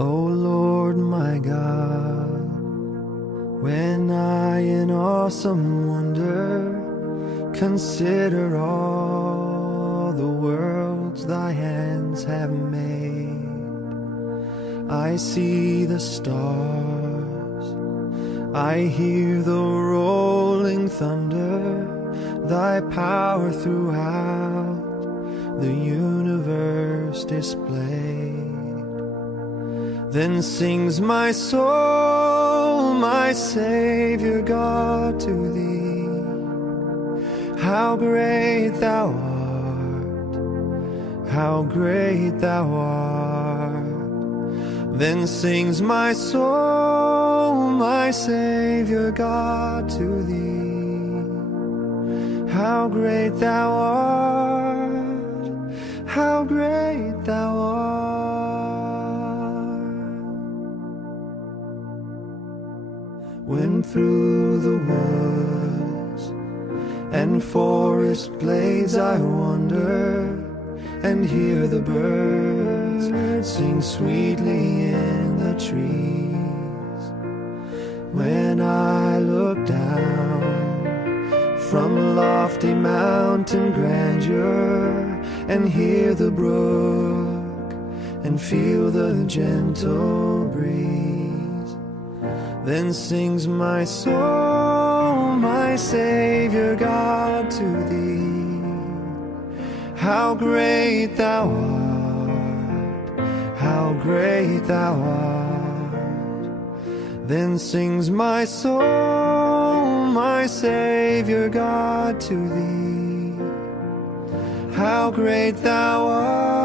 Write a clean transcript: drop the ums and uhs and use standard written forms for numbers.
O Lord my God, when I in awesome wonder consider all the worlds thy hands have made, I see the stars, I hear the rolling thunder, thy power throughout the universe displayed. Then sings my soul, my Savior God, to thee. How great thou art, how great thou art. Then sings my soul, my Savior God, to thee. How great thou art, how great thou art. When through the woods and forest glades I wander and hear the birds sing sweetly in the trees, when I look down from lofty mountain grandeur and hear the brook and feel the gentle breeze, then sings my soul, my Savior God, to thee. How great thou art, how great thou art. Then sings my soul, my Savior God, to thee. How great thou art,